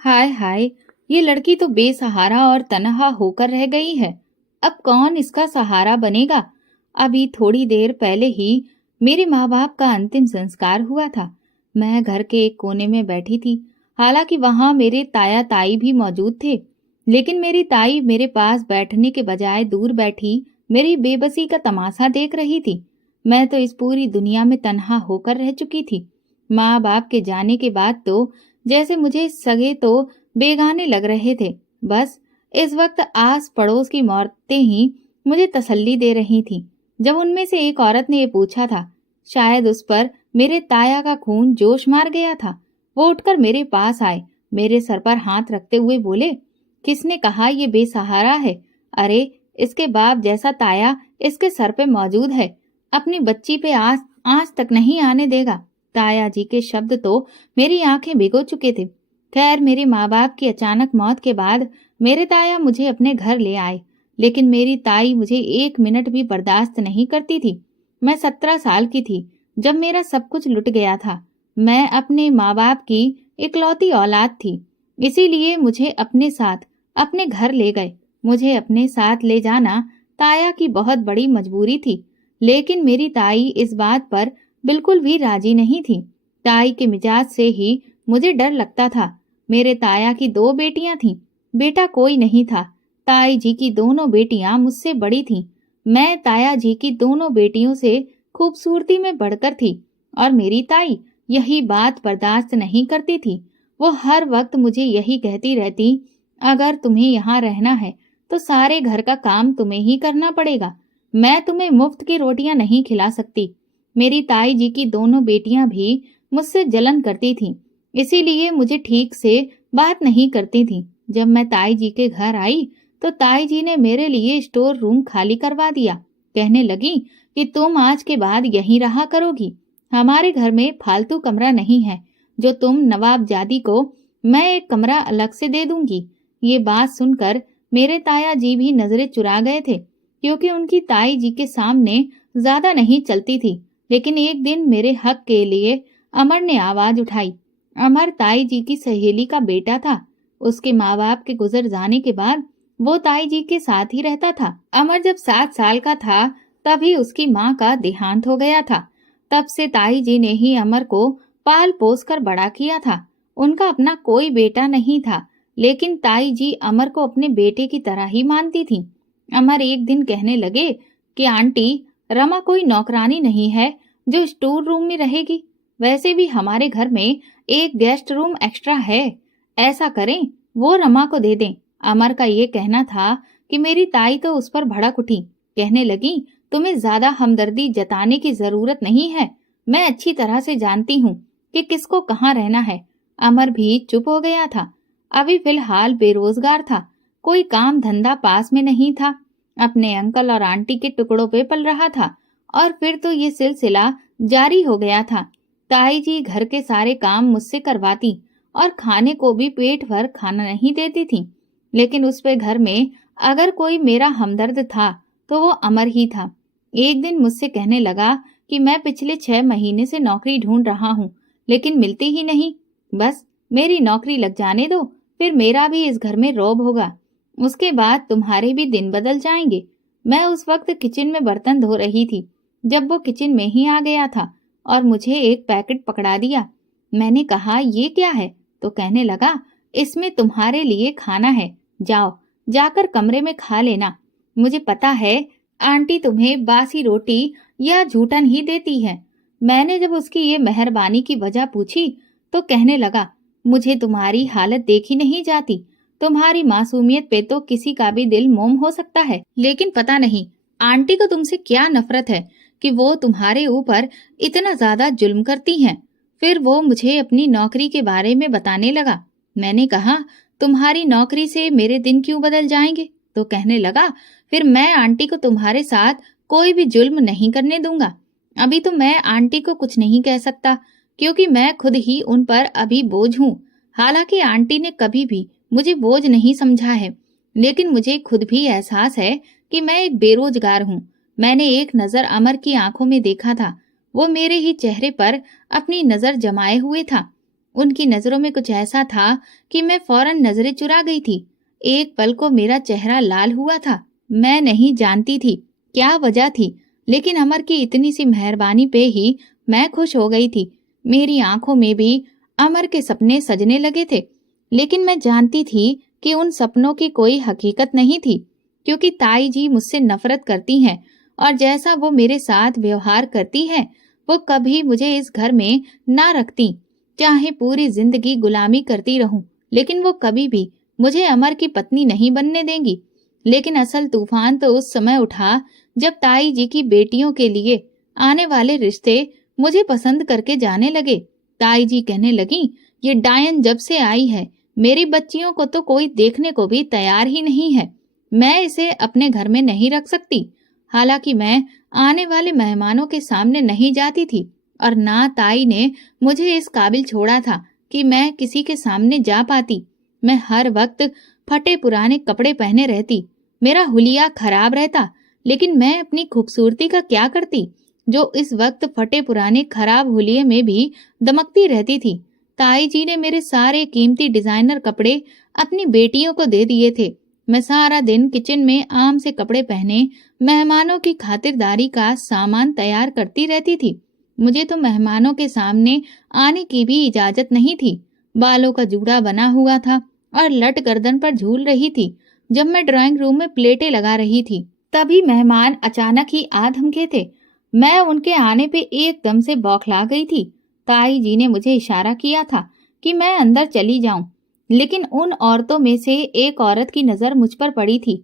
हाय हाय, ये लड़की तो बेसहारा और तनहा होकर रह गई है। अब कौन इसका सहारा बनेगा। अभी थोड़ी देर पहले ही मेरे माँ बाप का अंतिम संस्कार हुआ था। मैं घर के एक कोने में बैठी थी। हालांकि वहां मेरे ताया ताई भी मौजूद थे, लेकिन मेरी ताई मेरे पास बैठने के बजाय दूर बैठी मेरी बेबसी का तमाशा देख रही थी। मैं तो इस पूरी दुनिया में तन्हा होकर रह चुकी थी। माँ बाप के जाने के बाद तो जैसे मुझे सगे तो बेगाने लग रहे थे। बस इस वक्त आस पड़ोस की औरतें ही मुझे तसल्ली दे रही थीं। जब उनमें से एक औरत ने ये पूछा था, शायद उस पर मेरे ताया का खून जोश मार गया था। वो उठकर मेरे पास आए, मेरे सर पर हाथ रखते हुए बोले, किसने कहा ये बेसहारा है? अरे, इसके बाप जैसा ताया इसके सर पे मौजूद है। अपनी बच्ची पे आँच आँच तक नहीं आने देगा। ताया जी के शब्द तो मेरी आंखें भिगो चुके थे। खैर, मेरे माँ बाप की अचानक मौत के बाद मेरे ताया मुझे अपने घर ले आए, लेकिन मेरी ताई मुझे 1 मिनट भी बर्दाश्त नहीं करती थी। मैं 17 साल की थी जब मेरा सब कुछ लुट गया था। मैं अपने माँ बाप की इकलौती औलाद थी, इसीलिए मुझे अपने साथ अपने घर ले गए। मुझे अपने साथ ले जाना ताया की बहुत बड़ी मजबूरी थी, लेकिन मेरी ताई इस बात पर बिल्कुल भी राजी नहीं थी। ताई के मिजाज से ही मुझे डर लगता था। मेरे ताया की 2 बेटियां थीं, बेटा कोई नहीं था। ताई जी की दोनों बेटियां मुझसे बड़ी थीं। मैं ताया जी की दोनों बेटियों से खूबसूरती में बढ़कर थी, और मेरी ताई यही बात बर्दाश्त नहीं करती थी। वो हर वक्त मुझे यही कहती रहती, अगर तुम्हें यहाँ रहना है तो सारे घर का काम तुम्हें ही करना पड़ेगा। मैं तुम्हें मुफ्त की रोटियां नहीं खिला सकती। मेरी ताई जी की दोनों बेटियां भी मुझसे जलन करती थीं, इसीलिए मुझे ठीक से बात नहीं करती थीं। जब मैं ताई जी के घर आई तो ताई जी ने मेरे लिए स्टोर रूम खाली करवा दिया। कहने लगी कि तुम आज के बाद यहीं रहा करोगी। हमारे घर में फालतू कमरा नहीं है, जो तुम नवाबजादी को मैं एक कमरा अलग से दे दूंगी। ये बात सुनकर मेरे ताया जी भी नजरें चुरा गए थे, क्योंकि उनकी ताई जी के सामने ज्यादा नहीं चलती थी। लेकिन एक दिन मेरे हक के लिए अमर ने आवाज उठाई। अमर ताई जी की सहेली का बेटा था। उसके माँ बाप के गुजर जाने के बाद वो ताई जी के साथ ही रहता था। अमर जब 7 साल का था तभी उसकी माँ का देहांत हो गया था। तब से ताई जी ने ही अमर को पाल पोस कर बड़ा किया था। उनका अपना कोई बेटा नहीं था, लेकिन ताई जी अमर को अपने बेटे की तरह ही मानती थी। अमर एक दिन कहने लगे कि आंटी, रमा कोई नौकरानी नहीं है जो स्टोर रूम में रहेगी। वैसे भी हमारे घर में एक गेस्ट रूम एक्स्ट्रा है। ऐसा करें, वो रमा को दे दें। अमर का ये कहना था कि मेरी ताई तो उस पर भड़क उठी। कहने लगी, तुम्हें ज्यादा हमदर्दी जताने की जरूरत नहीं है। मैं अच्छी तरह से जानती हूँ कि किसको कहाँ रहना है। अमर भी चुप हो गया था। अभी फिलहाल बेरोजगार था, कोई काम धंधा पास में नहीं था, अपने अंकल और आंटी के टुकड़ों पे पल रहा था। और फिर तो ये सिलसिला जारी हो गया था। ताई जी घर के सारे काम मुझसे करवाती और खाने को भी पेट भर खाना नहीं देती थी। लेकिन उस पे घर में अगर कोई मेरा हमदर्द था तो वो अमर ही था। एक दिन मुझसे कहने लगा कि मैं पिछले 6 महीने से नौकरी ढूंढ रहा हूँ, लेकिन मिलती ही नहीं। बस मेरी नौकरी लग जाने दो, फिर मेरा भी इस घर में रौब होगा। उसके बाद तुम्हारे भी दिन बदल जाएंगे। मैं उस वक्त किचन में बर्तन धो रही थी जब वो किचन में ही आ गया था और मुझे एक पैकेट पकड़ा दिया। मैंने कहा, ये क्या है? तो कहने लगा, इसमें तुम्हारे लिए खाना है, जाओ जाकर कमरे में खा लेना। मुझे पता है आंटी तुम्हें बासी रोटी या झूठन ही देती है। मैंने जब उसकी ये मेहरबानी की वजह पूछी तो कहने लगा, मुझे तुम्हारी हालत देखी नहीं जाती। तुम्हारी मासूमियत पे तो किसी का भी दिल मोम हो सकता है, लेकिन पता नहीं आंटी को तुमसे क्या नफरत है कि वो तुम्हारे ऊपर इतना ज्यादा जुल्म करती हैं। फिर वो मुझे अपनी नौकरी के बारे में बताने लगा। मैंने कहा, तुम्हारी नौकरी से मेरे दिन क्यों बदल जाएंगे? तो कहने लगा, फिर मैं आंटी को तुम्हारे साथ कोई भी जुल्म नहीं करने दूंगा। अभी तो मैं आंटी को कुछ नहीं कह सकता, क्योंकि मैं खुद ही उन पर अभी बोझ हूँ। हालांकि आंटी ने कभी भी मुझे बोझ नहीं समझा है, लेकिन मुझे खुद भी एहसास है कि मैं एक बेरोजगार हूँ। मैंने एक नजर अमर की आंखों में देखा था। वो मेरे ही चेहरे पर अपनी नजर जमाए हुए था। उनकी नजरों में कुछ ऐसा था कि मैं फौरन नजरें चुरा गई थी। एक पल को मेरा चेहरा लाल हुआ था। मैं नहीं जानती थी क्या वजह थी, लेकिन अमर की इतनी सी मेहरबानी पे ही मैं खुश हो गई थी। मेरी आंखों में भी अमर के सपने सजने लगे थे, लेकिन मैं जानती थी कि उन सपनों की कोई हकीकत नहीं थी, क्योंकि ताई जी मुझसे नफरत करती हैं और जैसा वो मेरे साथ व्यवहार करती हैं, वो कभी मुझे इस घर में ना रखती। चाहे पूरी जिंदगी गुलामी करती रहूं, लेकिन वो कभी भी मुझे अमर की पत्नी नहीं बनने देंगी। लेकिन असल तूफान तो उस समय उठा जब ताई जी की बेटियों के लिए आने वाले रिश्ते मुझे पसंद करके जाने लगे। ताई जी कहने लगी, ये डायन जब से आई है मेरी बच्चियों को तो कोई देखने को भी तैयार ही नहीं है। मैं इसे अपने घर में नहीं रख सकती। हालांकि मैं आने वाले मेहमानों के सामने नहीं जाती थी और ना ताई ने मुझे इस काबिल छोड़ा था कि मैं किसी के सामने जा पाती। मैं हर वक्त फटे पुराने कपड़े पहने रहती, मेरा हुलिया खराब रहता, लेकिन मैं अपनी खूबसूरती का क्या करती जो इस वक्त फटे पुराने खराब हुलिये में भी दमकती रहती थी। ताई जी ने मेरे सारे कीमती डिजाइनर कपड़े अपनी बेटियों को दे दिए थे। मैं सारा दिन किचन में आम से कपड़े पहने मेहमानों की खातिरदारी का सामान तैयार करती रहती थी। मुझे तो मेहमानों के सामने आने की भी इजाजत नहीं थी। बालों का जूड़ा बना हुआ था और लट गर्दन पर झूल रही थी। जब मैं ड्राइंग रूम में प्लेटें लगा रही थी, तभी मेहमान अचानक ही आ धमके थे। मैं उनके आने पे एकदम से बौखला गई थी। ताई जी ने मुझे इशारा किया था कि मैं अंदर चली जाऊं, लेकिन उन औरतों में से एक औरत की नजर मुझ पर पड़ी थी।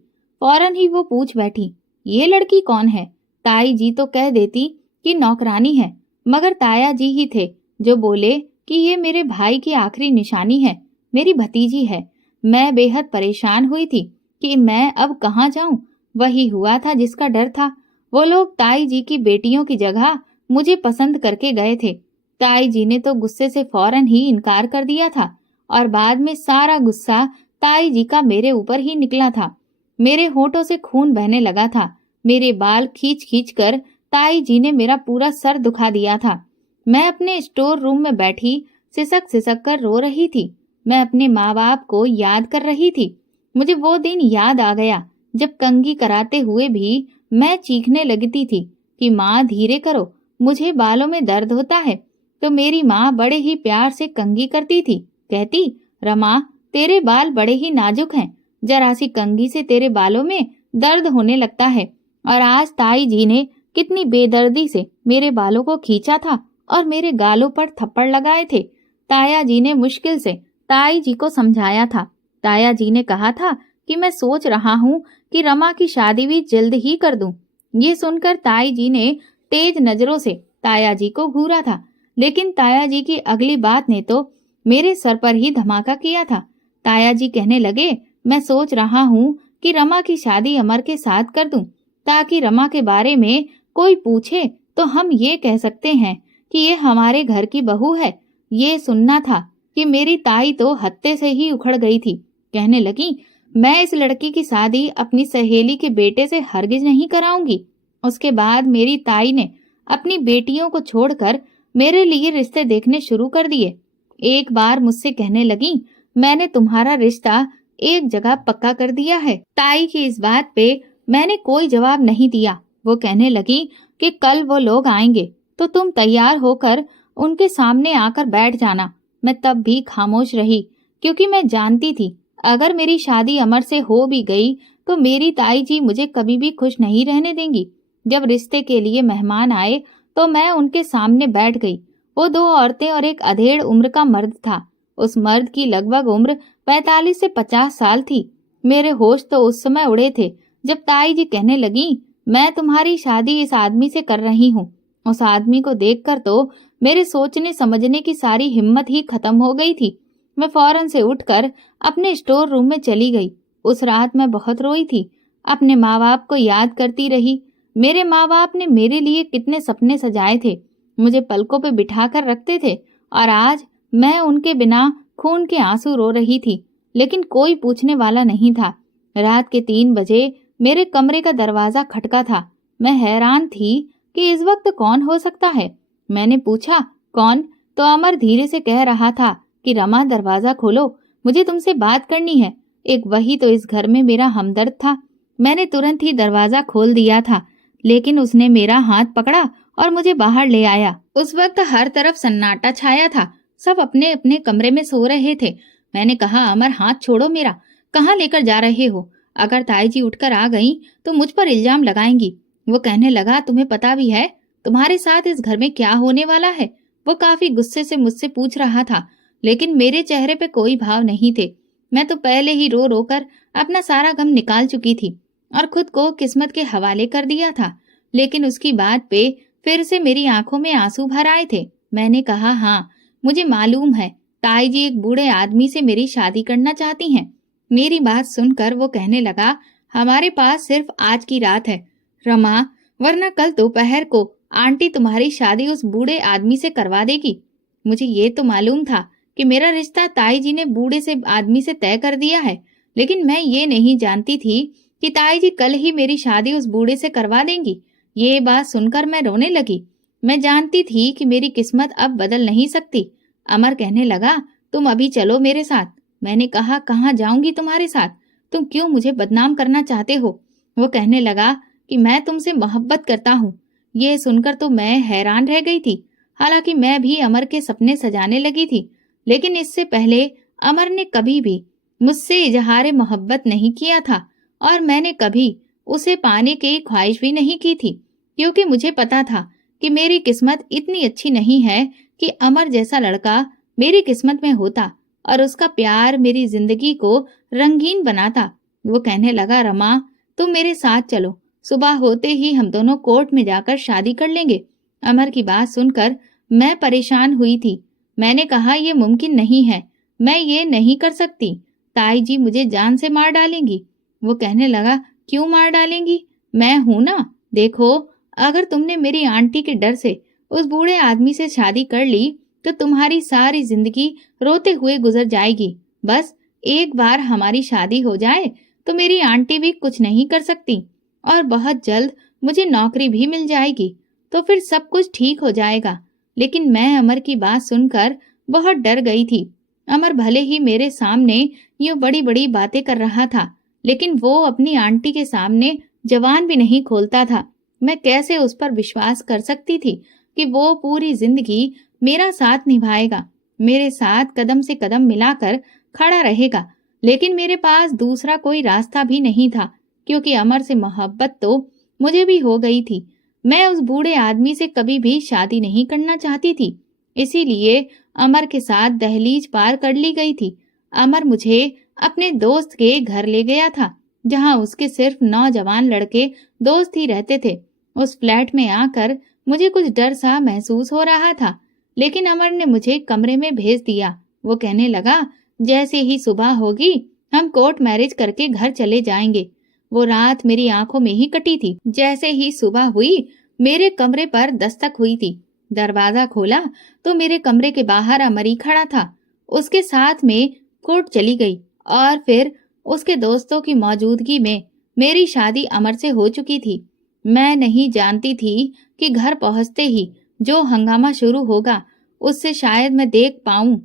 फौरन ही वो पूछ बैठी, ये लड़की कौन है? ताई जी तो कह देती कि नौकरानी है, मगर ताया जी ही थे जो बोले कि ये मेरे भाई की आखिरी निशानी है, मेरी भतीजी है। मैं बेहद परेशान हुई थी कि मैं अब कहाँ जाऊं। वही हुआ था जिसका डर था। वो लोग ताई जी की बेटियों की जगह मुझे पसंद करके गए थे। ताई जी ने तो गुस्से से फौरन ही इनकार कर दिया था और बाद में सारा गुस्सा ताई जी का मेरे ऊपर ही निकला था। मेरे होठों से खून बहने लगा था। मेरे बाल खींच खींच कर ताई जी ने मेरा पूरा सर दुखा दिया था। मैं अपने स्टोर रूम में बैठी सिसक सिसक कर रो रही थी। मैं अपने माँ बाप को याद कर रही थी। मुझे वो दिन याद आ गया जब कंघी कराते हुए भी मैं चीखने लगती थी कि माँ धीरे करो, मुझे बालों में दर्द होता है। तो मेरी माँ बड़े ही प्यार से कंघी करती थी, कहती, रमा तेरे बाल बड़े ही नाजुक हैं, जरा सी कंघी से तेरे बालों में दर्द होने लगता है। और आज ताई जी ने कितनी बेदर्दी से मेरे बालों को खींचा था और मेरे गालों पर थप्पड़ लगाए थे। ताया जी ने मुश्किल से ताई जी को समझाया था। ताया जी ने कहा था कि मैं सोच रहा हूँ कि रमा की शादी भी जल्द ही कर दूं। ये सुनकर ताई जी ने तेज नजरों से ताया जी को घूरा था, लेकिन ताया जी की अगली बात ने तो मेरे सर पर ही धमाका किया था। ताया जी कहने लगे, मैं सोच रहा हूँ कि रमा की शादी अमर के साथ कर दूं, ताकि रमा के बारे में कोई पूछे तो हम ये कह सकते हैं कि ये हमारे घर की बहू है। ये सुनना था कि मेरी ताई तो हत्ते से ही उखड़ गई थी। कहने लगी, मैं इस लड़की की शादी अपनी सहेली के बेटे से हरगिज नहीं कराऊंगी। उसके बाद मेरी ताई ने अपनी बेटियों को छोड़कर मेरे लिए रिश्ते देखने शुरू कर दिए। एक बार मुझसे कहने लगी, मैंने तुम्हारा रिश्ता एक जगह पक्का कर दिया है। ताई की इस बात पे मैंने कोई जवाब नहीं दिया। वो कहने लगी कि कल वो लोग आएंगे तो तुम तैयार होकर उनके सामने आकर बैठ जाना। मैं तब भी खामोश रही, क्योंकि मैं जानती थी अगर मेरी शादी अमर से हो भी गई तो मेरी ताई जी मुझे कभी भी खुश नहीं रहने देंगी। जब रिश्ते के लिए मेहमान आए तो मैं उनके सामने बैठ गई। वो दो औरतें और एक अधेड़ उम्र का मर्द था। उस मर्द की लगभग उम्र 45 से 50 साल थी। मेरे होश तो उस समय उड़े थे जब ताई जी कहने लगी, मैं तुम्हारी शादी इस आदमी से कर रही हूँ। उस आदमी को देखकर तो मेरे सोचने समझने की सारी हिम्मत ही खत्म हो गई थी। मैं फौरन से उठकर अपने स्टोर रूम में चली गई। उस रात मैं बहुत रोई थी। अपने माँ बाप को याद करती रही। मेरे माँ बाप ने मेरे लिए कितने सपने सजाए थे, मुझे पलकों पे बिठा कर रखते थे, और आज मैं उनके बिना खून के आंसू रो रही थी, लेकिन कोई पूछने वाला नहीं था। रात के 3 बजे मेरे कमरे का दरवाजा खटका था। मैं हैरान थी कि इस वक्त कौन हो सकता है। मैंने पूछा, कौन? तो अमर धीरे से कह रहा था कि रमा दरवाजा खोलो, मुझे तुमसे बात करनी है। एक वही तो इस घर में मेरा हमदर्द था। मैंने तुरंत ही दरवाजा खोल दिया था, लेकिन उसने मेरा हाथ पकड़ा और मुझे बाहर ले आया। उस वक्त हर तरफ सन्नाटा छाया था, सब अपने अपने कमरे में सो रहे थे। मैंने कहा, अमर हाथ छोड़ो मेरा, कहाँ लेकर जा रहे हो? अगर ताई जी उठकर आ गई तो मुझ पर इल्जाम लगाएंगी। वो कहने लगा, तुम्हें पता भी है तुम्हारे साथ इस घर में क्या होने वाला है? वो काफी गुस्से से मुझसे पूछ रहा था, लेकिन मेरे चेहरे पे कोई भाव नहीं थे। मैं तो पहले ही रो रो कर अपना सारा गम निकाल चुकी थी और खुद को किस्मत के हवाले कर दिया था। लेकिन उसकी बात पे फिर से मेरी आंखों में आंसू भर आए थे। मैंने कहा, हाँ मुझे मालूम है, ताई जी एक बूढ़े आदमी से मेरी शादी करना चाहती हैं। मेरी बात सुनकर वो कहने लगा, हमारे पास सिर्फ आज की रात है रमा, वरना कल दोपहर को आंटी तुम्हारी शादी उस बूढ़े आदमी से करवा देगी। मुझे ये तो मालूम था कि मेरा रिश्ता ताई जी ने बूढ़े से आदमी से तय कर दिया है, लेकिन मैं ये नहीं जानती थी कि ताई जी कल ही मेरी शादी उस बूढ़े से करवा देंगी। ये बात सुनकर मैं रोने लगी। मैं जानती थी कि मेरी किस्मत अब बदल नहीं सकती। अमर कहने लगा, तुम अभी चलो मेरे साथ। मैंने कहा, कहाँ जाऊंगी तुम्हारे साथ? तुम क्यों मुझे बदनाम करना चाहते हो? वो कहने लगा कि मैं तुमसे मोहब्बत करता हूँ। ये सुनकर तो मैं हैरान रह गई थी। हालांकि मैं भी अमर के सपने सजाने लगी थी, लेकिन इससे पहले अमर ने कभी भी मुझसे इजहार मोहब्बत नहीं किया था और मैंने कभी उसे पाने की ख्वाहिश भी नहीं की थी, क्योंकि मुझे पता था कि मेरी किस्मत इतनी अच्छी नहीं है कि अमर जैसा लड़का मेरी किस्मत में होता और उसका प्यार मेरी जिंदगी को रंगीन बनाता। वो कहने लगा, रमा तुम मेरे साथ चलो, सुबह होते ही हम दोनों कोर्ट में जाकर शादी कर लेंगे। अमर की बात सुनकर मैं परेशान हुई थी। मैंने कहा, ये मुमकिन नहीं है, मैं ये नहीं कर सकती, ताई जी मुझे जान से मार डालेंगी। वो कहने लगा, क्यों मार डालेंगी? मैं हूं ना। देखो, अगर तुमने मेरी आंटी के डर से उस बूढ़े आदमी से शादी कर ली तो तुम्हारी सारी जिंदगी रोते हुए गुजर जाएगी। बस एक बार हमारी शादी हो जाए तो मेरी आंटी भी कुछ नहीं कर सकती और बहुत जल्द मुझे नौकरी भी मिल जाएगी, तो फिर सब कुछ ठीक हो जाएगा। लेकिन मैं अमर की बात सुनकर बहुत डर गई थी। अमर भले ही मेरे सामने यूं बड़ी बड़ी बातें कर रहा था, लेकिन वो अपनी आंटी के सामने जबान भी नहीं खोलता था। मैं कैसे उस पर विश्वास कर सकती थी कि वो पूरी जिंदगी मेरा साथ निभाएगा, मेरे साथ कदम से कदम मिलाकर खड़ा रहेगा। लेकिन मेरे पास दूसरा कोई रास्ता भी नहीं था, क्योंकि अमर से मोहब्बत तो मुझे भी हो गई थी। मैं उस बूढ़े आदमी से कभी भी शादी नहीं करना चाहती थी, इसीलिए अमर के साथ दहलीज पार कर ली गई थी। अमर मुझे अपने दोस्त के घर ले गया था, जहां उसके सिर्फ नौजवान लड़के दोस्त ही रहते थे। उस फ्लैट में आकर मुझे कुछ डर सा महसूस हो रहा था, लेकिन अमर ने मुझे कमरे में भेज दिया। वो कहने लगा, जैसे ही सुबह होगी हम कोर्ट मैरिज करके घर चले जाएंगे। वो रात मेरी आंखों में ही कटी थी। जैसे ही सुबह हुई मेरे कमरे पर दस्तक हुई थी। दरवाजा खोला तो मेरे कमरे के बाहर अमर ही खड़ा था। उसके साथ में कोर्ट चली गई और फिर उसके दोस्तों की मौजूदगी में मेरी शादी अमर से हो चुकी थी। मैं नहीं जानती थी कि घर पहुंचते ही जो हंगामा शुरू होगा उससे शायद मैं देख पाऊं।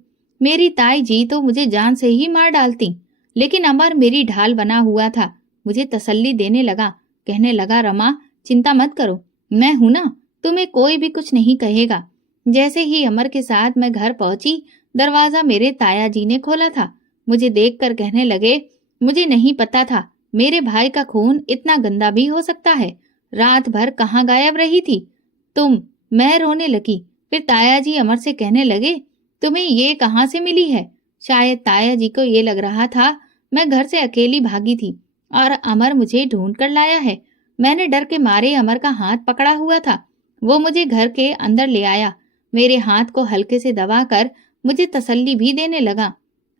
मेरी ताई जी तो मुझे जान से ही मार डालती, लेकिन अमर मेरी ढाल बना हुआ था। मुझे तसल्ली देने लगा, कहने लगा, रमा चिंता मत करो, मैं हूं ना, तुम्हें कोई भी कुछ नहीं कहेगा। जैसे ही अमर के साथ मैं घर पहुंची, दरवाजा मेरे ताया जी ने खोला था। मुझे देखकर कहने लगे, मुझे नहीं पता था मेरे भाई का खून इतना गंदा भी हो सकता है। रात भर कहाँ गायब रही थी तुम? मैं रोने लगी। फिर ताया जी अमर से कहने लगे, तुम्हें ये कहाँ से मिली है? शायद ताया जी को ये लग रहा था मैं घर से अकेली भागी थी और अमर मुझे ढूंढ कर लाया है। मैंने डर के मारे अमर का हाथ पकड़ा हुआ था। वो मुझे घर के अंदर ले आया, मेरे हाथ को हल्के से दबाकर मुझे तसल्ली भी देने लगा।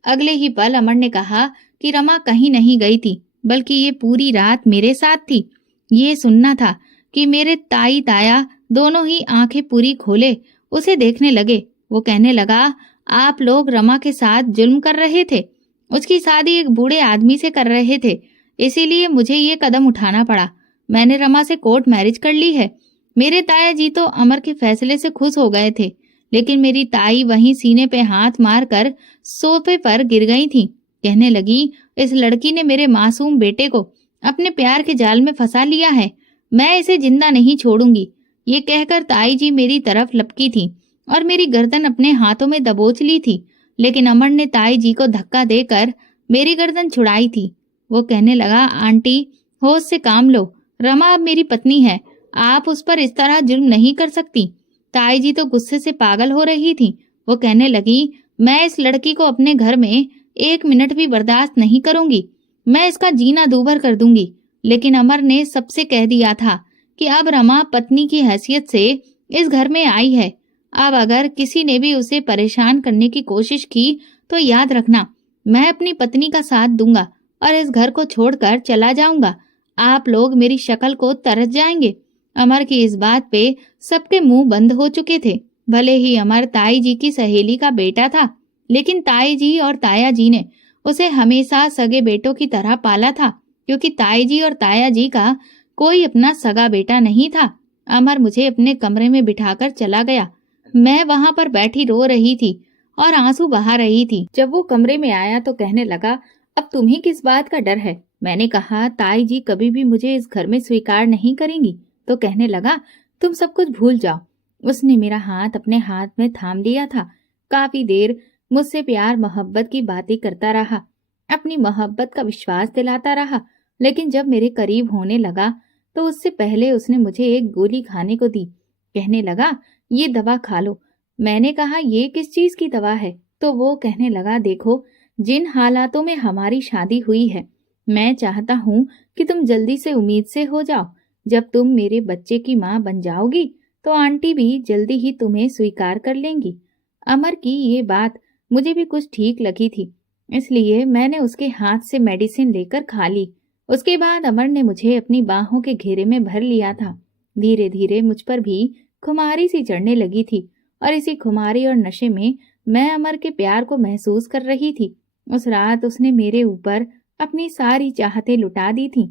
अगले ही पल अमर ने कहा कि रमा कहीं नहीं गई थी, बल्कि ये पूरी रात मेरे साथ थी। ये सुनना था कि मेरे ताई ताया दोनों ही आंखें पूरी खोले उसे देखने लगे। वो कहने लगा, आप लोग रमा के साथ जुल्म कर रहे थे, उसकी शादी एक बूढ़े आदमी से कर रहे थे, इसीलिए मुझे ये कदम उठाना पड़ा। मैंने रमा से कोर्ट मैरिज कर ली है। मेरे ताया जी तो अमर के फैसले से खुश हो गए थे, लेकिन मेरी ताई वहीं सीने पे हाथ मारकर सोफे पर गिर गई थी। कहने लगी, इस लड़की ने मेरे मासूम बेटे को अपने प्यार के जाल में फंसा लिया है, मैं इसे जिंदा नहीं छोड़ूंगी। ये कहकर ताई जी मेरी तरफ लपकी थी और मेरी गर्दन अपने हाथों में दबोच ली थी, लेकिन अमर ने ताई जी को धक्का देकर मेरी गर्दन छुड़ाई थी। वो कहने लगा, आंटी होश से काम लो, रमा अब मेरी पत्नी है, आप उस पर इस तरह जुल्म नहीं कर सकती। ताई जी तो गुस्से से पागल हो रही थी। वो कहने लगी, मैं इस लड़की को अपने घर में 1 मिनट भी बर्दाश्त नहीं करूंगी, मैं इसका जीना दूभर कर दूंगी। लेकिन अमर ने सबसे कह दिया था कि अब रमा पत्नी की हैसियत से इस घर में आई है, अब अगर किसी ने भी उसे परेशान करने की कोशिश की तो याद रखना, मैं अपनी पत्नी का साथ दूंगा और इस घर को छोड़कर चला जाऊंगा। आप लोग मेरी शक्ल को तरस जाएंगे। अमर की इस बात पे सबके मुंह बंद हो चुके थे। भले ही अमर ताई जी की सहेली का बेटा था, लेकिन ताई जी और ताया जी ने उसे हमेशा सगे बेटों की तरह पाला था, क्योंकि ताई जी और ताया जी का कोई अपना सगा बेटा नहीं था। अमर मुझे अपने कमरे में बिठाकर चला गया। मैं वहां पर बैठी रो रही थी और आंसू बहा रही थी। जब वो कमरे में आया तो कहने लगा, अब तुम्हें किस बात का डर है? मैंने कहा, ताई जी कभी भी मुझे इस घर में स्वीकार नहीं करेंगी। तो कहने लगा, तुम सब कुछ भूल जाओ। उसने मेरा हाथ अपने हाथ में थाम लिया था। काफी देर मुझसे प्यार मोहब्बत की बातें करता रहा, अपनी मोहब्बत का विश्वास दिलाता रहा। लेकिन जब मेरे करीब होने लगा तो उससे पहले उसने मुझे एक गोली खाने को दी। कहने लगा, ये दवा खा लो। मैंने कहा, ये किस चीज की दवा है? तो वो कहने लगा, देखो, जिन हालातों में हमारी शादी हुई है, मैं चाहता हूँ कि तुम जल्दी से उम्मीद से हो जाओ। जब तुम मेरे बच्चे की माँ बन जाओगी तो आंटी भी जल्दी ही तुम्हें स्वीकार कर लेंगी। अमर की ये बात मुझे भी कुछ ठीक लगी थी, इसलिए मैंने उसके हाथ से मेडिसिन लेकर खा ली। उसके बाद अमर ने मुझे अपनी बाहों के घेरे में भर लिया था। धीरे धीरे मुझ पर भी खुमारी सी चढ़ने लगी थी और इसी खुमारी और नशे में मैं अमर के प्यार को महसूस कर रही थी। उस रात उसने मेरे ऊपर अपनी सारी चाहतें लुटा दी थीं,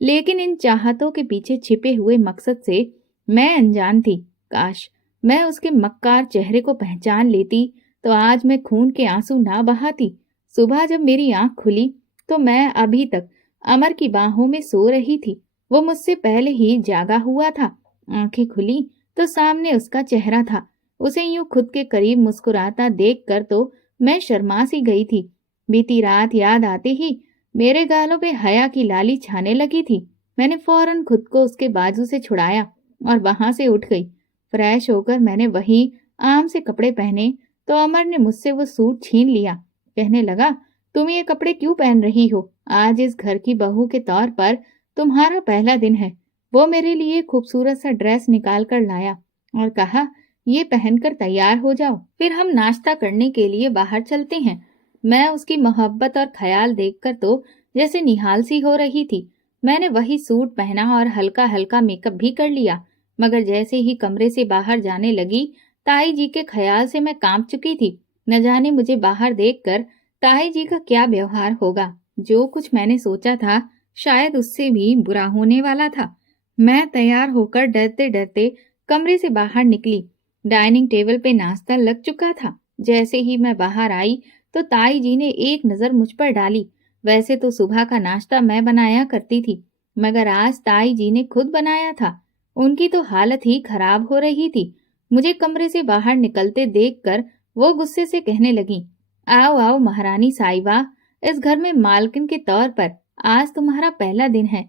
लेकिन इन चाहतों के पीछे छिपे हुए मकसद से मैं अनजान थी। काश मैं उसके मक्कार चेहरे को पहचान लेती तो आज मैं खून के आंसू ना बहाती। सुबह जब मेरी आंख खुली तो मैं अभी तक अमर की बाहों में सो रही थी। वो मुझसे पहले ही जागा हुआ था। आंखें खुली तो सामने उसका चेहरा था। उसे यूं खुद के करीब मुस्कुराता देखकर तो मैं शर्मा सी गई थी। बीती रात याद आते ही मेरे गालों पे हया की लाली छाने लगी थी। मैंने फौरन खुद को उसके बाजू से छुड़ाया और वहां से उठ गई। फ्रेश होकर मैंने वही आम से कपड़े पहने तो अमर ने मुझसे वो सूट छीन लिया। कहने लगा, तुम ये कपड़े क्यों पहन रही हो? आज इस घर की बहू के तौर पर तुम्हारा पहला दिन है। वो मेरे लिए खूबसूरत सा ड्रेस निकाल कर लाया और कहा, ये पहनकर तैयार हो जाओ, फिर हम नाश्ता करने के लिए बाहर चलते हैं। मैं उसकी मोहब्बत और ख्याल देखकर तो जैसे निहाल सी हो रही थी। मैंने वही सूट पहना और हल्का हल्का मेकअप भी कर लिया, मगर जैसे ही कमरे से बाहर जाने लगी, ताई जी के ख्याल से मैं कांप चुकी थी। न जाने मुझे बाहर देखकर ताई जी का क्या व्यवहार होगा। जो कुछ मैंने सोचा था शायद उससे भी बुरा होने वाला था। मैं तैयार होकर डरते डरते कमरे से बाहर निकली। डाइनिंग टेबल पे नाश्ता लग चुका था। जैसे ही मैं बाहर आई तो ताई जी ने एक नजर मुझ पर डाली। वैसे तो सुबह का नाश्ता मैं बनाया करती थी, मगर आज ताई जी ने खुद बनाया था। उनकी तो हालत ही खराब हो रही थी। मुझे कमरे से बाहर निकलते देखकर वो गुस्से से कहने लगी, आओ आओ महारानी साहिबा, इस घर में मालकिन के तौर पर आज तुम्हारा पहला दिन है,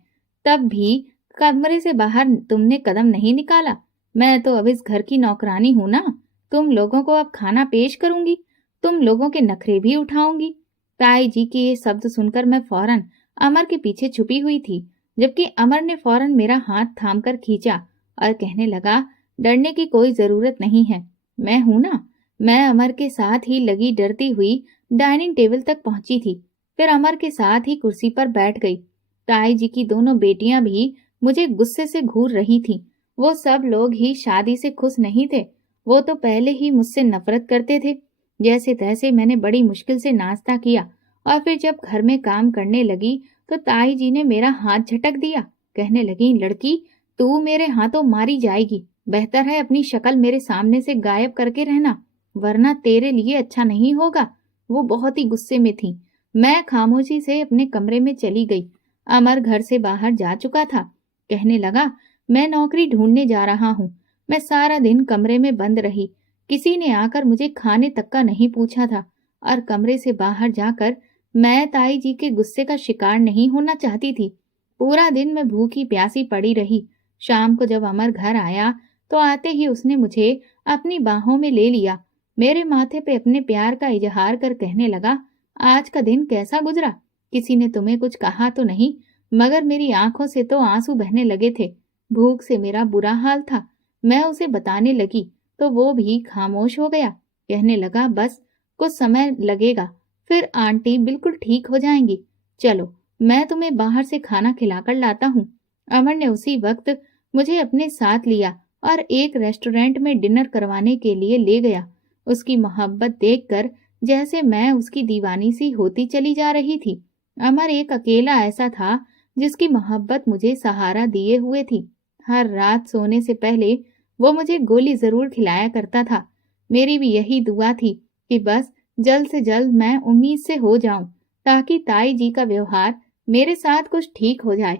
तब भी कमरे से बाहर तुमने कदम नहीं निकाला। मैं तो अब इस घर की नौकरानी हूं ना, तुम लोगों को अब खाना पेश करूंगी, तुम लोगों के नखरे भी उठाऊंगी। ताई जी के ये शब्द सुनकर मैं फौरन अमर के पीछे छुपी हुई थी, जबकि अमर ने फौरन मेरा हाथ थामकर खींचा और कहने लगा, डरने की कोई जरूरत नहीं है, मैं हूं ना। मैं अमर के साथ ही लगी डरती हुई डाइनिंग टेबल तक पहुंची थी, फिर अमर के साथ ही कुर्सी पर बैठ गई। ताई जी की दोनों बेटियां भी मुझे गुस्से से घूर रही थीं। वो सब लोग ही शादी से खुश नहीं थे, वो तो पहले ही मुझसे नफरत करते थे। जैसे तैसे मैंने बड़ी मुश्किल से नाश्ता किया और फिर जब घर में काम करने लगी तो ताई जी ने मेरा हाथ झटक दिया। कहने लगी, लड़की, तू मेरे हाथों मारी जाएगी। बेहतर है अपनी शक्ल मेरे सामने से गायब करके रहना, वरना तेरे लिए अच्छा नहीं होगा। वो बहुत ही गुस्से में थी। मैं खामोशी से अपने कमरे में चली गई। अमर घर से बाहर जा चुका था। कहने लगा, मैं नौकरी ढूंढने जा रहा हूँ। मैं सारा दिन कमरे में बंद रही। किसी ने आकर मुझे खाने तक का नहीं पूछा था, और कमरे से बाहर जाकर मैं ताई जी के गुस्से का शिकार नहीं होना चाहती थी। पूरा दिन मैं भूखी प्यासी पड़ी रही। शाम को जब अमर घर आया तो आते ही उसने मुझे अपनी बाहों में ले लिया। मेरे माथे पे अपने प्यार का इजहार कर कहने लगा, आज का दिन कैसा गुजरा? किसी ने तुम्हें कुछ कहा तो नहीं? मगर मेरी आंखों से तो आंसू बहने लगे थे। भूख से मेरा बुरा हाल था। मैं उसे बताने लगी तो वो भी खामोश हो गया। कहने लगा, बस कुछ समय लगेगा, फिर आंटी बिल्कुल ठीक हो जाएंगी। चलो, मैं तुम्हें बाहर से खाना खिलाकर लाता हूँ। अमर ने उसी वक्त मुझे अपने साथ लिया और एक रेस्टोरेंट में डिनर करवाने के लिए ले गया। उसकी मोहब्बत देखकर जैसे मैं उसकी दीवानी सी होती चली जा रही थी। अमर एक अकेला ऐसा था जिसकी मोहब्बत मुझे सहारा दिए हुए थी। हर रात सोने से पहले वो मुझे गोली जरूर खिलाया करता था। मेरी भी यही दुआ थी कि बस जल्द से जल्द मैं उम्मीद से हो जाऊं, ताकि ताई जी का व्यवहार मेरे साथ कुछ ठीक हो जाए।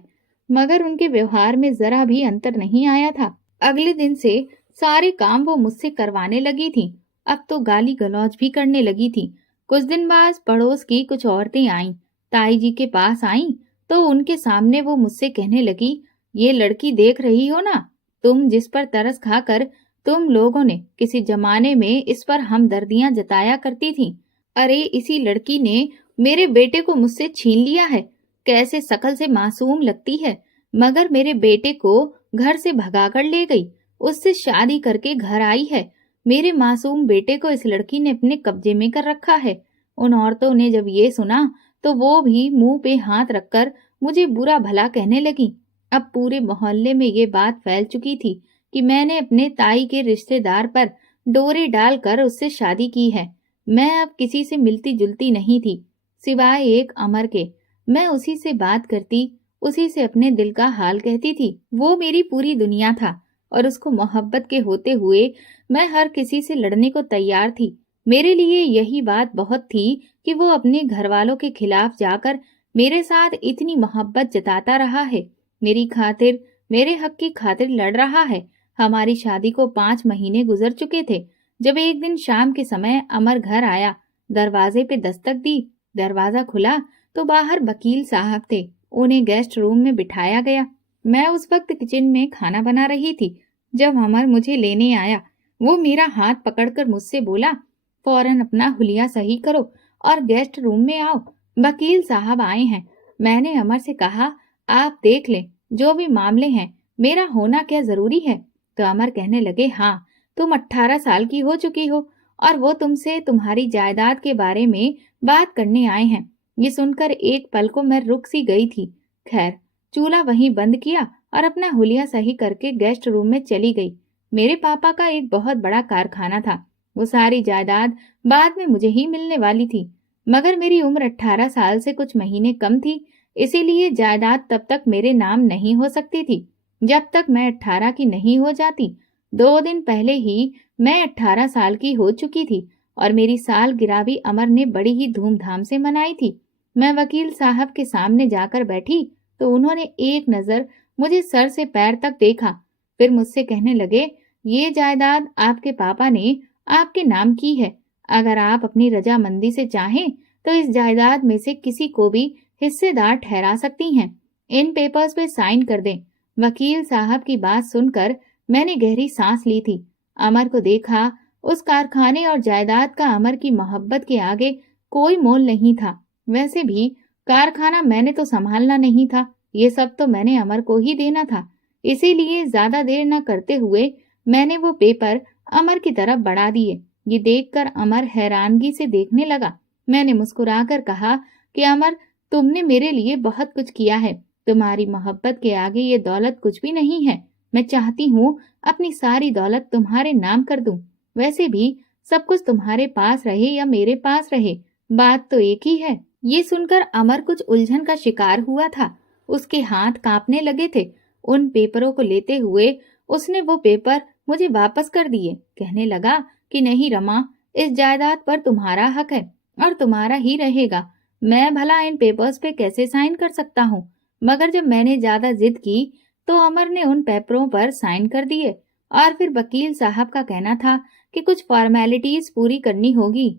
मगर उनके व्यवहार में जरा भी अंतर नहीं आया था। अगले दिन से सारे काम वो मुझसे करवाने लगी थी। अब तो गाली गलौज भी करने लगी थी। कुछ दिन बाद पड़ोस की कुछ औरतें आईं, ताई जी के पास आईं, तो उनके सामने वो मुझसे कहने लगी, ये लड़की देख रही हो ना, तुम जिस पर तरस खाकर तुम लोगों ने किसी जमाने में इस पर हमदर्दियां जताया करती थी। अरे इसी लड़की ने मेरे बेटे को मुझसे छीन लिया है। कैसे शकल से मासूम लगती है, मगर मेरे बेटे को घर से भगाकर ले गई। उससे शादी करके घर आई है। मेरे मासूम बेटे को इस लड़की ने अपने कब्जे में कर रखा है। उन औरतों ने जब ये सुना तो वो भी मुंह पे हाथ रखकर मुझे बुरा भला कहने लगी। अब पूरे मोहल्ले में ये बात फैल चुकी थी कि मैंने अपने ताई के रिश्तेदार पर डोरे डालकर उससे शादी की है। मैं अब किसी से मिलती जुलती नहीं थी, सिवाय एक अमर के। मैं उसी से बात करती, उसी से अपने दिल का हाल कहती थी। वो मेरी पूरी दुनिया था, और उसको मोहब्बत के होते हुए मैं हर किसी से लड़ने को तैयार थी। मेरे लिए यही बात बहुत थी कि वो अपने घर वालों के खिलाफ जाकर मेरे साथ इतनी मोहब्बत जताता रहा है, मेरी खातिर, मेरे हक की खातिर लड़ रहा है। हमारी शादी को 5 महीने गुजर चुके थे जब एक दिन शाम के समय अमर घर आया। दरवाजे पे दस्तक दी। दरवाजा खुला तो बाहर वकील साहब थे। उन्हें गेस्ट रूम में बिठाया गया। मैं उस वक्त किचन में खाना बना रही थी। जब अमर मुझे लेने आया, वो मेरा हाथ पकड़कर मुझसे बोला, फौरन अपना हुलिया सही करो और गेस्ट रूम में आओ, वकील साहब आए हैं। मैंने अमर से कहा, आप देख लें, जो भी मामले हैं, मेरा होना क्या जरूरी है? तो अमर कहने लगे, हाँ, तुम 18 साल की हो चुकी हो और वो तुमसे तुम्हारी जायदाद के बारे में बात करने आए हैं। ये सुनकर एक पल को मैं रुक सी गई थी। खैर, चूल्हा वहीं बंद किया और अपना हुलिया सही करके गेस्ट रूम में चली गई। मेरे पापा का एक बहुत बड़ा कारखाना था। वो सारी जायदाद बाद में मुझे ही मिलने वाली थी, मगर मेरी उम्र 18 साल से कुछ महीने कम थी, इसीलिए जायदाद तब तक मेरे नाम नहीं हो सकती थी जब तक मैं 18 की नहीं हो जाती। 2 दिन पहले ही मैं 18 साल की हो चुकी थी और मेरी सालगिरह भी अमर ने बड़ी ही धूमधाम से मनाई थी। मैं वकील साहब के सामने जाकर बैठी तो उन्होंने एक नजर मुझे सर से पैर तक देखा, फिर मुझसे कहने लगे, ये जायदाद आपके पापा ने आपके नाम की है। अगर आप अपनी रजामंदी से चाहें तो इस जायदाद में से किसी को भी हिस्सेदार ठहरा सकती हैं। इन पेपर्स पे साइन कर दें। वकील साहब की बात सुनकर मैंने गहरी सांस ली थी। अमर को देखा। उस कारखाने और जायदाद का अमर की मोहब्बत के आगे कोई मोल नहीं था। वैसे भी कारखाना मैंने तो संभालना नहीं था, ये सब तो मैंने अमर को ही देना था। इसीलिए ज्यादा देर न करते हुए मैंने वो पेपर अमर की तरफ बढ़ा दिए। ये देखकर अमर हैरानगी से देखने लगा। मैंने मुस्कुराकर कहा कि अमर, तुमने मेरे लिए बहुत कुछ किया है। तुम्हारी मोहब्बत के आगे ये दौलत कुछ भी नहीं है। मैं चाहती हूँ अपनी सारी दौलत तुम्हारे नाम कर दूं। वैसे भी सब कुछ तुम्हारे पास रहे या मेरे पास रहे, बात तो एक ही है। ये सुनकर अमर कुछ उलझन का शिकार हुआ था। उसके हाथ कांपने लगे थे। उन पेपरों को लेते हुए उसने वो पेपर मुझे वापस कर दिए। कहने लगा कि नहीं रमा, इस जायदाद पर तुम्हारा हक है और तुम्हारा ही रहेगा। मैं भला इन पेपर्स पे कैसे साइन कर सकता हूँ? मगर जब मैंने ज्यादा जिद की तो अमर ने उन पेपरों पर साइन कर दिए और फिर वकील साहब का कहना था कि कुछ फॉर्मेलिटीज पूरी करनी होगी।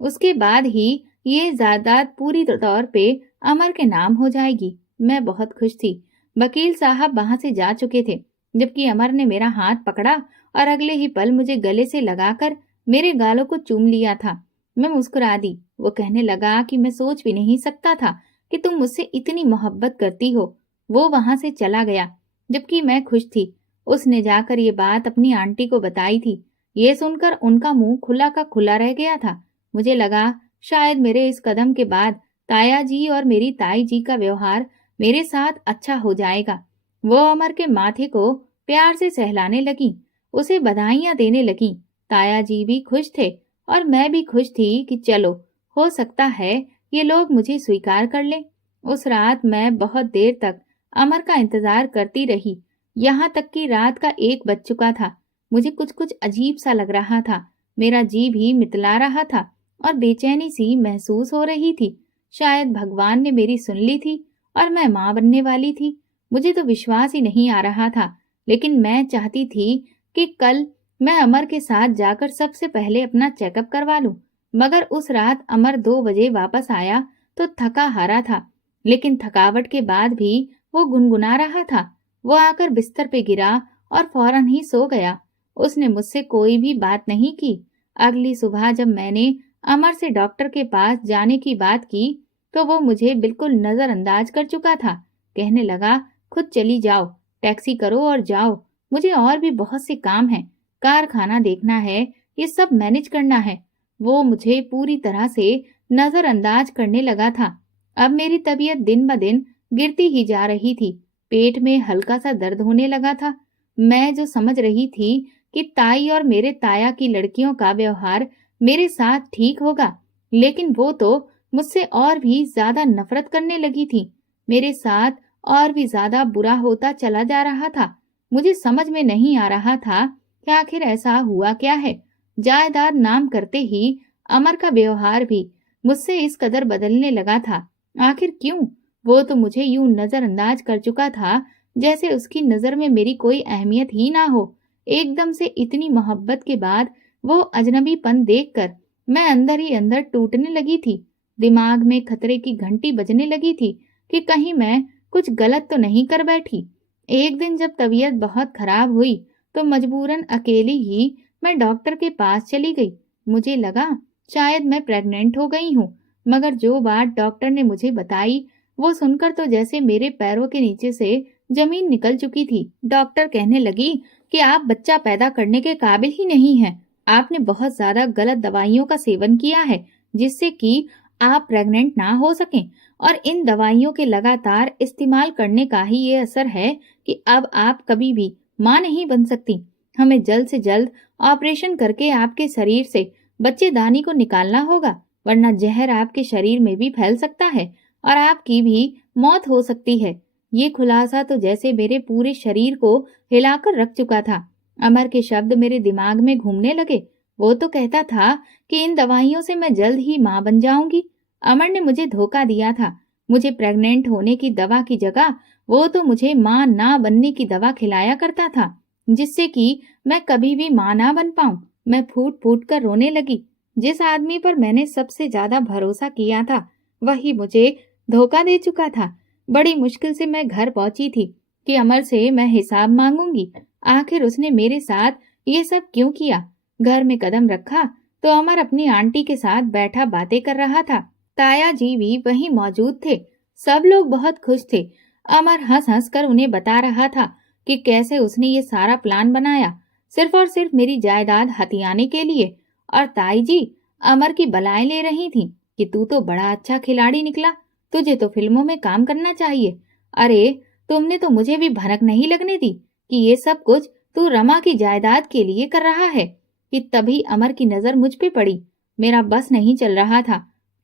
उसके बाद ही ये जायदाद पूरी तौर पे अमर के नाम हो जाएगी। मैं बहुत खुश थी। वकील साहब वहां से जा चुके थे, जबकि अमर ने मेरा हाथ पकड़ा और अगले ही पल मुझे गले से लगाकर मेरे गालों को चूम लिया था। मैं मुस्कुरा दी। वो कहने लगा कि मैं सोच भी नहीं सकता था कि तुम मुझसे इतनी मोहब्बत करती हो। वो वहां से चला गया, जबकि मैं खुश थी। उसने जाकर ये बात अपनी आंटी को बताई थी। ये सुनकर उनका मुंह खुला का खुला रह गया था। मुझे लगा शायद मेरे इस कदम के बाद ताया जी और मेरी ताई जी का व्यवहार मेरे साथ अच्छा हो जाएगा। वो अमर के माथे को प्यार से सहलाने लगी, उसे बधाइयां देने लगी। ताया जी भी खुश थे और मैं भी खुश थी कि चलो, हो सकता है ये लोग मुझे स्वीकार कर लें। उस रात मैं बहुत देर तक अमर का इंतजार करती रही, यहाँ तक कि रात का 1 बज चुका था। मुझे कुछ कुछ अजीब सा लग रहा था। मेरा जी भी मितला रहा था और बेचैनी सी महसूस हो रही थी। शायद भगवान ने मेरी सुन ली थी और मैं माँ बनने वाली थी। मुझे तो विश्वास ही नहीं आ रहा था, लेकिन मैं चाहती थी कि कल मैं अमर के साथ जाकर सबसे पहले अपना चेकअप करवा लूं। मगर उस रात अमर 2 बजे वापस आया तो थका हारा था, लेकिन थकावट के बाद भी वो गुनगुना रहा था। वो आकर बिस्तर पे गिरा और फौरन ही सो गया। उसने मुझसे कोई भी बात नहीं की। अगली सुबह जब मैंने अमर से डॉक्टर के पास जाने की बात की तो वो मुझे बिल्कुल नजरअंदाज कर चुका था। कहने लगा, खुद चली जाओ, टैक्सी करो और जाओ, मुझे और भी बहुत से काम हैं, कारखाना देखना है, ये सब मैनेज करना है। वो मुझे पूरी तरह से नजरअंदाज करने लगा था। अब मेरी तबीयत दिन ब दिन गिरती ही जा रही थी। पेट में हल्का सा दर्द होने लगा था। मैं जो समझ रही थी कि ताई और मेरे ताया की लड़कियों का व्यवहार मेरे साथ ठीक होगा, लेकिन वो तो मुझसे और भी ज्यादा नफरत करने लगी थी। मेरे साथ और भी ज्यादा बुरा होता चला जा रहा था। मुझे समझ में नहीं आ रहा था कि आखिर ऐसा हुआ क्या है। जायदाद नाम करते ही अमर का व्यवहार भी मुझसे इस कदर बदलने लगा था। आखिर क्यों? वो तो मुझे यूं नजरअंदाज कर चुका था जैसे उसकी नजर में मेरी कोई अहमियत ही ना हो। एकदम से इतनी मोहब्बत के बाद वो अजनबीपन देखकर मैं अंदर ही अंदर टूटने लगी थी। दिमाग में खतरे की घंटी बजने लगी थी कि कहीं मैं कुछ गलत तो नहीं कर बैठी। एक दिन जब तबीयत बहुत खराब हुई तो मजबूरन अकेली ही मैं डॉक्टर के पास चली गई। मुझे लगा शायद मैं प्रेग्नेंट हो गई हूँ, मगर जो बात डॉक्टर ने मुझे बताई वो सुनकर तो जैसे मेरे पैरों के नीचे से जमीन निकल चुकी थी। डॉक्टर कहने लगी कि आप बच्चा पैदा करने के काबिल ही नहीं हैं। आपने बहुत ज्यादा गलत दवाइयों का सेवन किया है जिससे कि आप प्रेग्नेंट ना हो सकें, और इन दवाइयों के लगातार इस्तेमाल करने का ही ये असर है कि अब आप कभी भी मां नहीं बन सकती। हमें जल्द से जल्द ऑपरेशन करके आपके शरीर से बच्चेदानी को निकालना होगा, वरना जहर आपके शरीर में भी फैल सकता है और आपकी भी मौत हो सकती है। ये खुलासा तो जैसे मेरे पूरे शरीर को हिलाकर रख चुका था। अमर के शब्द मेरे दिमाग में घूमने लगे। वो तो कहता था कि इन दवाइयों से मैं जल्द ही मां बन जाऊंगी। अमर ने मुझे धोखा दिया था। मुझे प्रेग्नेंट होने की दवा की जगह वो तो मुझे मां ना बनने की दवा खिलाया करता था, जिससे कि मैं कभी भी मां ना बन पाऊं। मैं फूट फूट कर रोने लगी। जिस आदमी पर मैंने सबसे ज्यादा भरोसा किया था वही मुझे धोखा दे चुका था। बड़ी मुश्किल से मैं घर पहुंची थी कि अमर से मैं हिसाब मांगूंगी। आखिर उसने मेरे साथ ये सब क्यों किया? घर में कदम रखा तो अमर अपनी आंटी के साथ बैठा बातें कर रहा था। ताया जी भी वहीं मौजूद थे। सब लोग बहुत खुश थे। अमर हंस हंस कर उन्हें बता रहा था कि कैसे उसने ये सारा प्लान बनाया सिर्फ और सिर्फ मेरी जायदाद हथियाने के लिए। और ताई जी अमर की बलाएं ले रही थी कि तू तो बड़ा अच्छा खिलाड़ी निकला, तुझे तो फिल्मों में काम करना चाहिए। अरे तुमने तो मुझे भी भनक नहीं लगने दी कि ये सब कुछ तू रमा की जायदाद के लिए कर रहा है। कि तभी अमर की नजर मुझ पे पड़ी। मेरा बस नहीं चल रहा था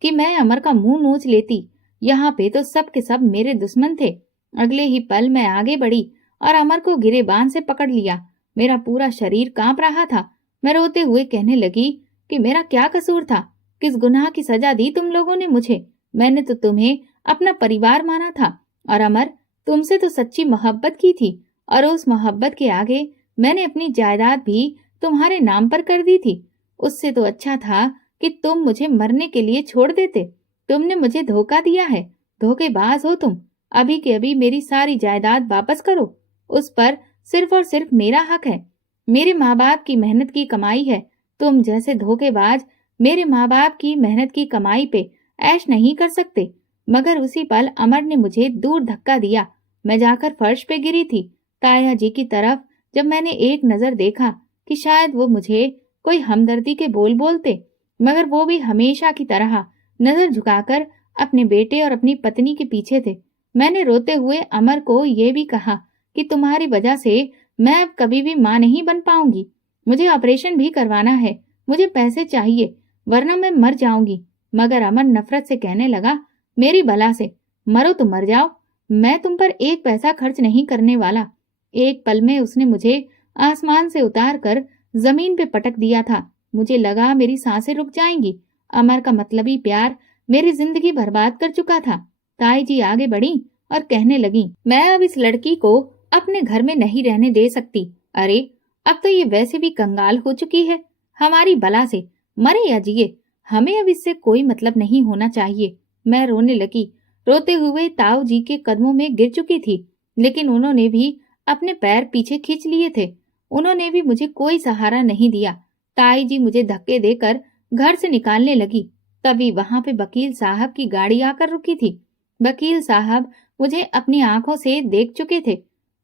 कि मैं अमर का मुंह नोच लेती। यहाँ पे तो सब के सब मेरे दुश्मन थे। अगले ही पल मैं आगे बढ़ी और अमर को गिरेबान से पकड़ लिया। मेरा पूरा शरीर कांप रहा था। मैं रोते हुए कहने लगी कि मेरा क्या कसूर था? किस गुनाह की सजा दी तुम लोगों ने मुझे? मैंने तो तुम्हें अपना परिवार माना था। और अमर, तुमसे तो सच्ची मोहब्बत की थी, और उस मोहब्बत के आगे मैंने अपनी जायदाद भी तुम्हारे नाम पर कर दी थी। उससे तो अच्छा था कि तुम मुझे मरने के लिए छोड़ देते। तुमने मुझे धोखा दिया है। धोखेबाज हो तुम। अभी के अभी मेरी सारी जायदाद वापस करो। उस पर सिर्फ और सिर्फ मेरा हक है। मेरे माँ बाप की मेहनत की कमाई है। तुम जैसे धोखेबाज मेरे माँ बाप की मेहनत की कमाई पे ऐश नहीं कर सकते। मगर उसी पल अमर ने मुझे दूर धक्का दिया। मैं जाकर फर्श पे गिरी थी। ताया जी की तरफ जब मैंने एक नजर देखा कि शायद वो मुझे कोई हमदर्दी के बोल बोलते, मगर वो भी हमेशा की तरह नजर झुकाकर अपने बेटे और अपनी पत्नी के पीछे थे। मैंने रोते हुए अमर को ये भी कहा कि तुम्हारी वजह से मैं अब कभी भी मां नहीं बन पाऊंगी। मुझे ऑपरेशन भी करवाना है। मुझे पैसे चाहिए, वरना मैं मर जाऊंगी। मगर अमर नफरत से कहने लगा, मेरी भला से मरो तो मर जाओ, मैं तुम पर एक पैसा खर्च नहीं करने वाला। एक पल में उसने मुझे आसमान से उतार कर जमीन पे पटक दिया था। मुझे लगा मेरी सांसें रुक जाएंगी। अमर का मतलबी प्यार मेरी जिंदगी बर्बाद कर चुका था। ताई जी आगे बढ़ी और कहने लगी, मैं अब इस लड़की को अपने घर में नहीं रहने दे सकती। अरे, अब तो ये वैसे भी कंगाल हो चुकी है। हमारी बला से मरे या जिए, हमें अब इससे कोई मतलब नहीं होना चाहिए। मैं रोने लगी। रोते हुए ताऊ जी के कदमों में गिर चुकी थी, लेकिन उन्होंने भी अपने पैर पीछे खींच लिए थे। उन्होंने भी मुझे कोई सहारा नहीं दिया। ताई जी मुझे धक्के देकर घर से निकालने लगी। तभी वहां पे वकील साहब की गाड़ी आकर रुकी थी। वकील साहब मुझे अपनी आंखों से देख चुके थे।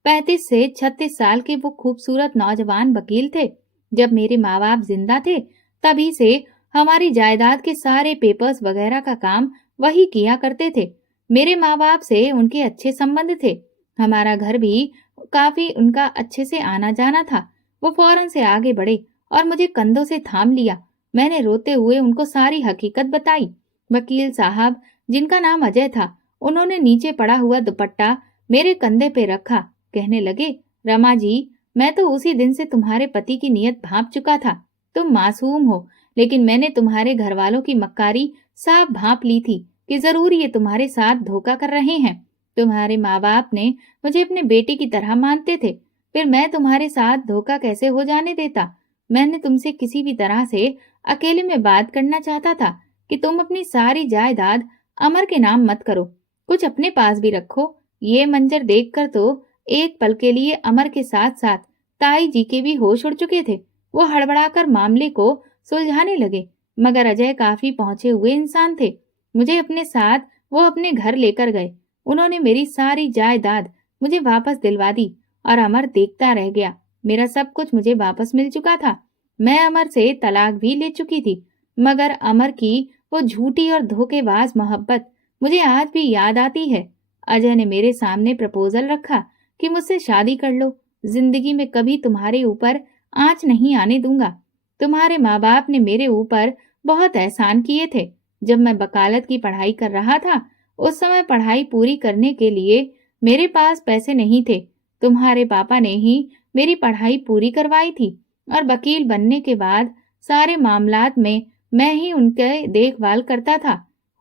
35 से 36 साल के वो खूबसूरत नौजवान वकील थे। जब मेरे माँ बाप जिंदा थे, तभी से हमारी जायदाद के सारे पेपर्स वगैरह का काम वही किया करते थे। मेरे माँ बाप से उनके अच्छे संबंध थे। हमारा घर भी काफी उनका अच्छे से आना जाना था। वो फौरन से आगे बढ़े और मुझे कंधों से थाम लिया। मैंने रोते हुए उनको सारी हकीकत बताई। वकील साहब, जिनका नाम अजय था, उन्होंने नीचे पड़ा हुआ दुपट्टा मेरे कंधे पे रखा। कहने लगे, रमा जी, मैं तो उसी दिन से तुम्हारे पति की नीयत भांप चुका था। तुम मासूम हो, लेकिन मैंने तुम्हारे घर वालों की मक्कारी साफ भांप ली थी कि जरूर ये तुम्हारे साथ धोखा कर रहे हैं। तुम्हारे माँ बाप ने मुझे अपने बेटे की तरह मानते थे, फिर मैं तुम्हारे साथ धोखा कैसे हो जाने देता। मैंने तुमसे किसी भी तरह से अकेले में बात करना चाहता था कि तुम अपनी सारी जायदाद अमर के नाम मत करो, कुछ अपने पास भी रखो। ये मंजर देखकर तो एक पल के लिए अमर के साथ साथ ताई जी के भी होश उड़ चुके थे। वो हड़बड़ाकर मामले को सुलझाने लगे, मगर अजय काफी पहुंचे हुए इंसान थे। मुझे अपने साथ वो अपने घर लेकर गए। उन्होंने मेरी सारी जायदाद मुझे वापस दिलवा दी और अमर देखता रह गया। मेरा सब कुछ मुझे वापस मिल चुका था। मैं अमर से तलाक भी ले चुकी थी, मगर अमर की वो झूठी और धोखेबाज मोहब्बत मुझे आज भी याद आती है। अजय ने मेरे सामने प्रपोजल रखा कि मुझसे शादी कर लो, जिंदगी में कभी तुम्हारे ऊपर आंच नहीं आने दूंगा। तुम्हारे माँ बाप ने मेरे ऊपर बहुत एहसान किए थे। जब मैं वकालत की पढ़ाई कर रहा था, उस समय पढ़ाई पूरी करने के लिए मेरे पास पैसे नहीं थे। तुम्हारे पापा ने ही मेरी पढ़ाई पूरी करवाई थी और वकील बनने के बाद सारे मामलात में मैं ही उनके देखभाल करता था।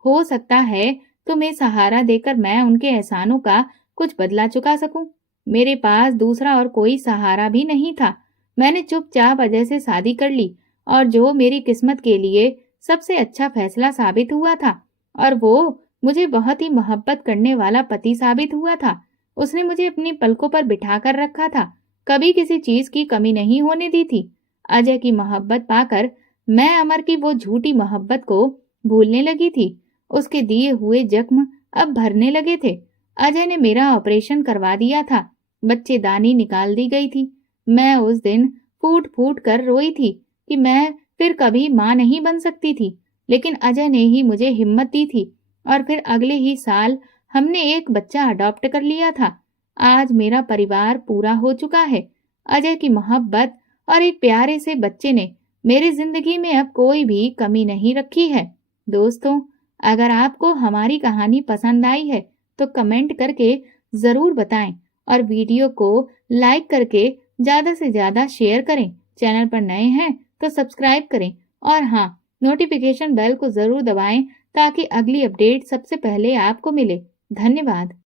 हो सकता है तुम्हें सहारा देकर मैं उनके एहसानों का कुछ बदला चुका सकूं। मेरे पास दूसरा और कोई सहारा भी नहीं था। मैंने चुपचाप अजय से शादी कर ली, और जो मेरी किस्मत के लिए सबसे अच्छा फैसला साबित हुआ था। और वो मुझे बहुत ही मोहब्बत करने वाला पति साबित हुआ था। उसने मुझे अपनी पलकों पर बिठा कर रखा था, कभी किसी चीज की कमी नहीं होने दी थी। अजय की मोहब्बत पाकर मैं अमर की वो झूठी मोहब्बत को भूलने लगी थी। उसके दिए हुए जख्म अब भरने लगे थे। अजय ने मेरा ऑपरेशन करवा दिया था। बच्चेदानी निकाल दी गई थी। मैं उस दिन फूट फूट कर रोई थी कि मैं फिर कभी मां नहीं बन सकती थी, लेकिन अजय ने ही मुझे हिम्मत दी थी और फिर अगले ही साल हमने एक बच्चा अडॉप्ट कर लिया था। आज मेरा परिवार पूरा हो चुका है। अजय की मोहब्बत और एक प्यारे से बच्चे ने मेरी जिंदगी में अब कोई भी कमी नहीं रखी है। दोस्तों, अगर आपको हमारी कहानी पसंद आई है तो कमेंट करके जरूर बताएं और वीडियो को लाइक करके ज़्यादा से ज़्यादा शेयर करें। चैनल पर नए हैं तो सब्सक्राइब करें और हाँ, नोटिफिकेशन बेल को ज़रूर दबाएं ताकि अगली अपडेट सबसे पहले आपको मिले। धन्यवाद।